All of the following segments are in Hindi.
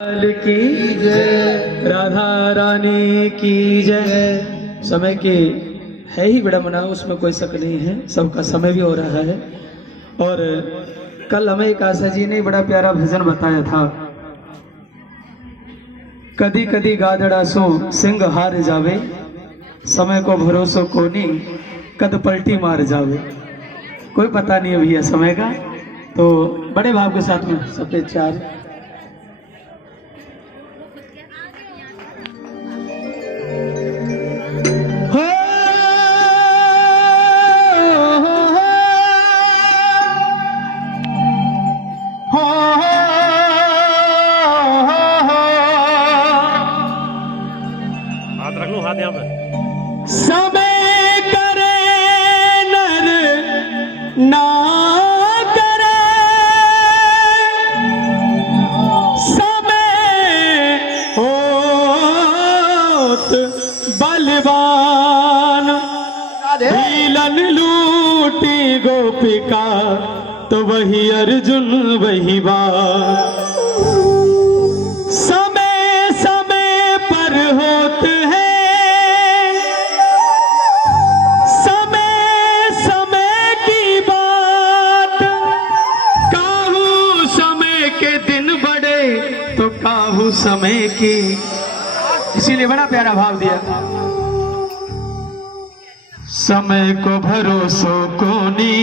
की जय, राधा रानी की जय। समय की है ही विडम्बना, उसमें कोई शक नहीं है, सबका समय भी हो रहा है। और कल हमें एक आशा जी ने बड़ा प्यारा भजन बताया था, कदी कदी गादड़ा सो सिंह हार जावे, समय को भरोसो कोनी कद पलटी मार जावे। कोई पता नहीं है भैया समय का, तो बड़े भाव के साथ में सफेद चार हाथ रख लो, हाथ यहाँ पे। समय करे नर ना करे, समय होत बलवान, भीलन लूटी गोपिका तो वही अर्जुन वही बाण। समय समय पर होते हैं समय समय की बात, काहू समय के दिन बड़े तो काहू समय की, इसीलिए बड़ा प्यारा भाव दिया। समय को भरोसो कोनी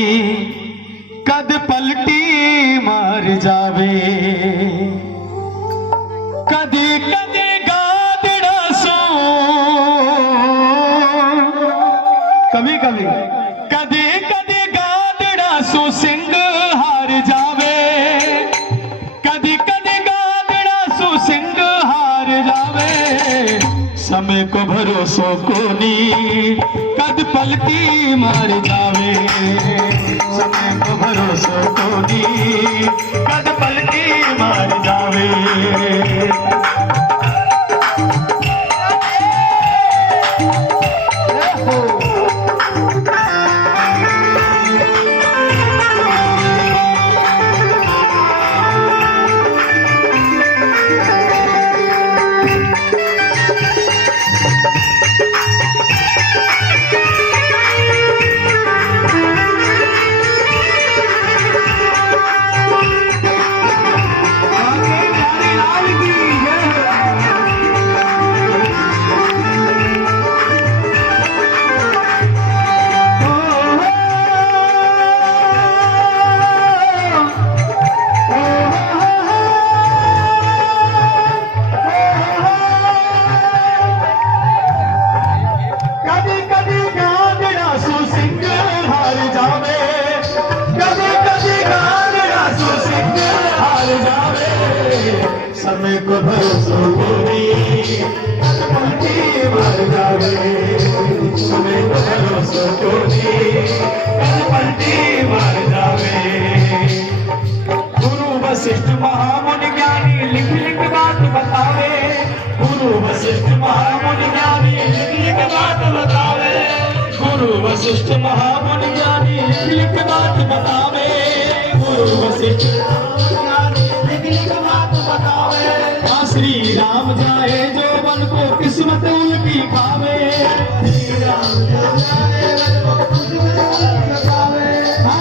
कद पलटी मार जावे, कदी कदी गादड़ा सो, कभी कभी कदी कदी गादड़ा सो सिंह हार जावे, कदी कदी गादड़ा सो सिंह हार जावे। समय को भरोसो कोनी कद पलटी मार जावे, समय को भरोसो कोनी कद पलटी मार जावे। समय को भरोसो कोनी कद पलटी मार जावे, समय को भरोसो कोनी कद पलटी मार जावे। गुरु वशिष्ठ महामुनि ज्ञानी लिख लिख बात बतावे, गुरु वशिष्ठ महामुनि ज्ञानी लिख लिख बात बतावे, गुरु वशिष्ठ महामुनि ज्ञानी लिख लिख बात बतावे, गुरु वशिष्ठ श्री राम जाए जो मन को किस्मत उनकी पावे,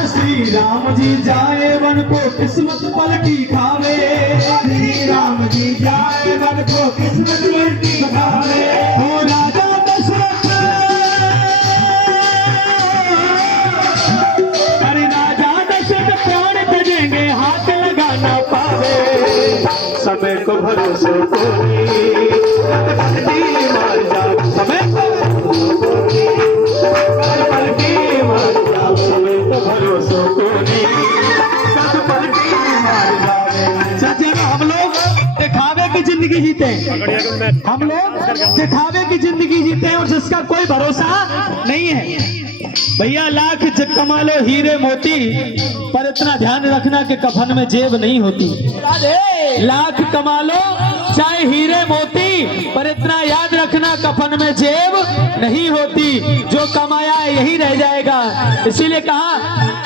श्री राम जी जाए मन को किस्मत पलटी खावे, श्री राम जी जाए मन को किस्मत पलटी खावे। ओ राजा दशरथ, अरे राजा दशरथ प्राण तजेंगे हाथ लगाना पावे, समय को भरोसो कोनी कद पलटी मार जावे, समय को कद पलटी मार जावे, समय को भरोसो कोनी कद पलटी मार जावे। सज्जन, हम लोग दिखावे की जिंदगी जीते हैं, हम लोग दिखावे की जिंदगी जीते हैं और जिसका कोई भरोसा नहीं है। भैया लाख कमा लो हीरे मोती, पर इतना ध्यान रखना कि कफन में जेब नहीं होती। लाख कमा लो चाहे हीरे मोती, पर इतना याद रखना कफन में जेब नहीं होती, जो कमाया है यही रह जाएगा। इसीलिए कहा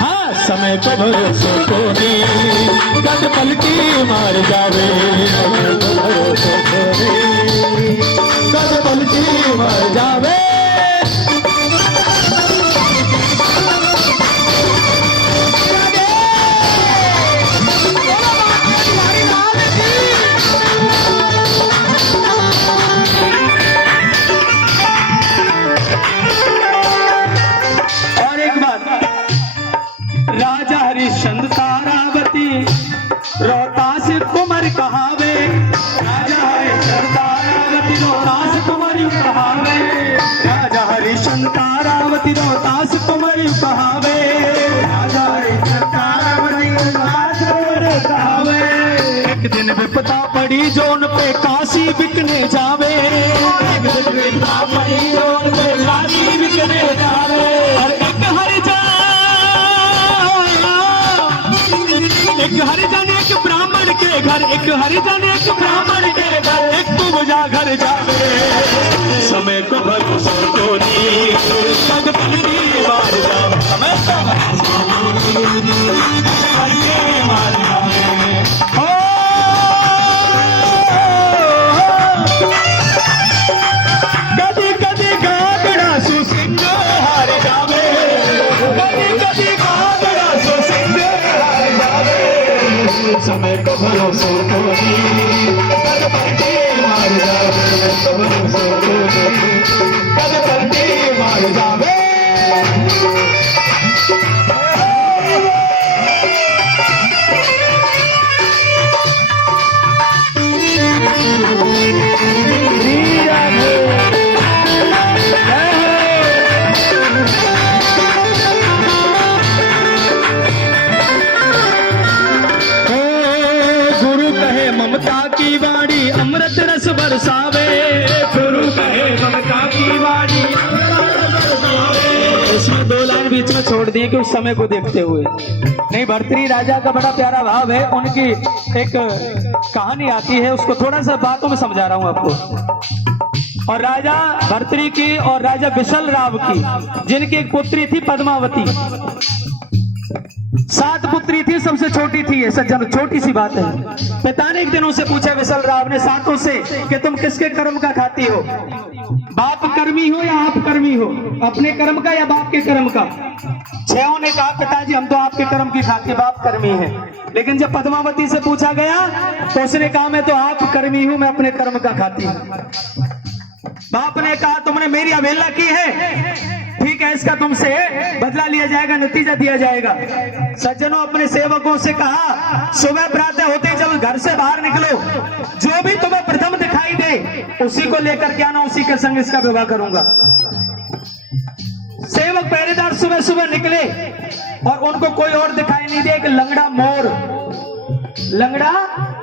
हाँ समय को भरोसे को नहीं, कद पलटी मार जावे, कद पलटी मार जावे। राजा हरिश्चंद्र तारावती रोहतास कुंवर कहावे, राजा हरिश्चंद्र तारावती रोहतास कुंवर कहावे, राजा हरिश्चंद्र तारावती रोहतास कुंवर कहावे, राजा हरिश्चंद्र तारावती रोहतास कुंवर कहावे। एक दिन विपदा पड़ी जो उन पे काशी बिकने जावे, एक दिन विपदा पड़ी जो उन पे काशी बिकने जावे। और एक हरिजन एक ब्राह्मण के घर, एक हरिजन एक ब्राह्मण के घर, एक पूजा घर जावे, समय को भरोसा को नहीं, पग पलटी मार जावे, समय को मार जावे। कदी कदी गागड़ा सुसिंग हार जावे, कदी कदी गागड़ा सुसिंग हार जावे, समय को भरोसा को नहीं, कद पलटी मार जावे, भरोसा को नहीं, कद पलटी मार जावे। ममता की वाणी अमृत रस बरसावे, गुरु कहे ममता की वाणी इसमें दो लाइन बीच में छोड़ दिए कि उस समय को देखते हुए नहीं। भर्तृहरि राजा का बड़ा प्यारा भाव है, उनकी एक कहानी आती है, उसको थोड़ा सा बातों में समझा रहा हूं आपको। और राजा भर्तृहरि की और राजा बिसल राव की, जिनकी एक पुत्री थी पद्मावती, 7 पुत्री थी, सबसे छोटी थी ये सज्जन, छोटी सी बात है। पिता ने एक दिन उनसे पूछा, विसल राव ने सातों से, कि तुम किसके कर्म का खाती हो, बाप कर्मी हो या आप कर्मी हो, अपने कर्म का या बाप के कर्म का। 6 ने कहा पिताजी हम तो आपके कर्म की खाती, बाप कर्मी है। लेकिन जब पद्मावती से पूछा गया तो उसने कहा मैं तो आप कर्मी हूं, मैं अपने कर्म का खाती हूं। बाप ने कहा तुमने मेरी अवहेलना की है, ठीक है इसका तुमसे बदला लिया जाएगा, नतीजा दिया जाएगा। सज्जनों अपने सेवकों से कहा सुबह प्रातः होते जब घर से बाहर निकलो, जो भी तुम्हें प्रथम दिखाई दे उसी को लेकर के आना, उसी के संग इसका विवाह करूंगा। सेवक पहरेदार सुबह सुबह निकले और उनको कोई और दिखाई नहीं दिया, एक लंगड़ा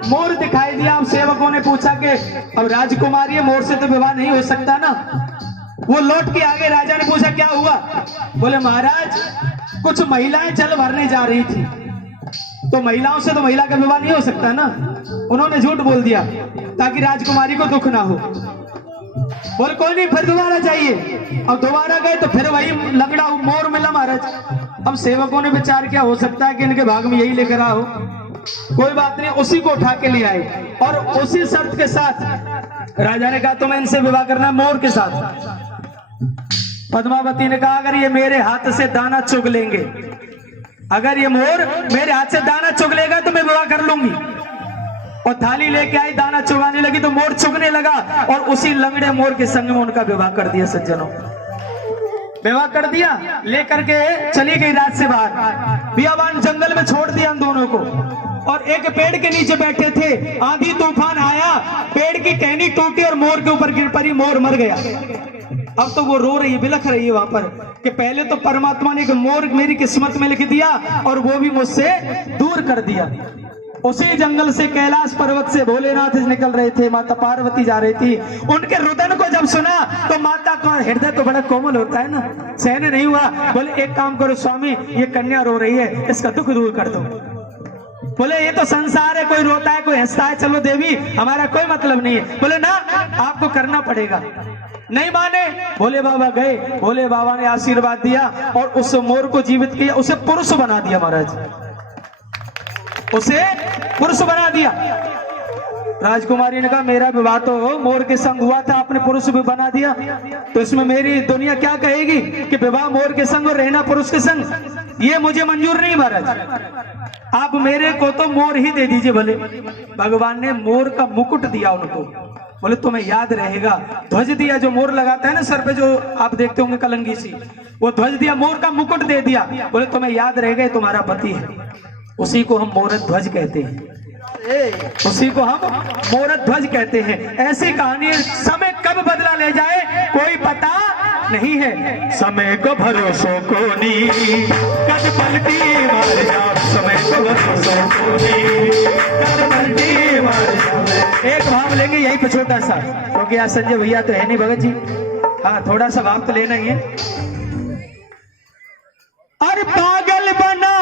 मोर दिखाई दिया। अब सेवकों ने पूछा कि अब राजकुमारी मोर से तो विवाह नहीं हो सकता ना। वो लौट के आगे, राजा ने पूछा क्या हुआ, बोले महाराज कुछ महिलाएं जल भरने जा रही थी, तो महिलाओं से तो महिला का विवाह नहीं हो सकता ना। उन्होंने झूठ बोल दिया ताकि राजकुमारी को दुख ना हो। बोले कोई नहीं, फिर दोबारा जाइए। अब दोबारा गए तो फिर वही लंगड़ा मोर मिला महाराज। अब सेवकों ने विचार किया हो सकता है कि इनके भाग में यही लेकर आओ, कोई बात नहीं, उसी को उठा के ले आए। और उसी शर्त के साथ राजा ने कहा तुम्हें इनसे विवाह करना मोर के साथ। पद्मावती ने कहा अगर ये मेरे हाथ से दाना चुग लेंगे, अगर ये मोर मेरे हाथ से दाना चुग लेगा तो मैं विवाह कर लूंगी। और थाली लेके आई, दाना चुगाने लगी तो मोर चुगने लगा और उसी लंगड़े मोर के संग में उनका विवाह कर दिया। सज्जनों विवाह कर दिया, लेकर के चली गई रात से बाहर, बियाबान जंगल में छोड़ दिया उन दोनों को। और एक पेड़ के नीचे बैठे थे, आंधी तूफान आया, पेड़ की टहनी टूटी और मोर के ऊपर गिर पड़ी, मोर मर गया। अब तो वो रो रही है, बिलख रही है वहां पर कि पहले तो परमात्मा ने मोर मेरी किस्मत में लिख दिया और वो भी मुझसे दूर कर दिया। उसी जंगल से कैलाश पर्वत से भोलेनाथ निकल रहे थे, माता पार्वती जा रही थी। उनके रुदन को जब सुना तो माता का हृदय तो बड़ा कोमल होता है ना, सहन नहीं हुआ। बोले एक काम करो स्वामी, ये कन्या रो रही है, इसका दुख दूर कर दो। बोले ये तो संसार है, कोई रोता है कोई हंसता है, चलो देवी हमारा कोई मतलब नहीं है। बोले ना, आपको करना पड़ेगा। नहीं माने, भोले बाबा गए, भोले बाबा ने आशीर्वाद दिया और उस मोर को जीवित किया, उसे पुरुष बना दिया महाराज, उसे पुरुष बना दिया। राजकुमारी ने कहा मेरा विवाह तो मोर के संग हुआ था, आपने पुरुष भी बना दिया, तो इसमें मेरी दुनिया क्या कहेगी कि विवाह मोर के संग और रहना पुरुष के संग, ये मुझे मंजूर नहीं महाराज, आप मेरे को तो मोर ही दे दीजिए। भले भगवान ने मोर का मुकुट दिया उनको, बोले तुम्हें याद रहेगा, ध्वज दिया जो मोर लगाता है ना सर पे, जो आप देखते होंगे कलंगी सी, वो ध्वज दिया, मोर का मुकुट दे दिया, बोले तुम्हें याद रहेगा ये तुम्हारा पति है, उसी को हम मोर ध्वज कहते हैं, उसी को हम मोर ध्वज कहते हैं। ऐसी कहानी, समय कब बदला ले जाए कोई पता नहीं है, समय को भरोसों को नी कद पलटी मार जा, समय को भरोसों को नी कद पलटी मार जा। एक भाव लेंगे यही पे छोटा सा, क्योंकि आज संजय भैया तो है नहीं भगत जी, हाँ थोड़ा सा भाव तो लेना ही है। अरे पागल बना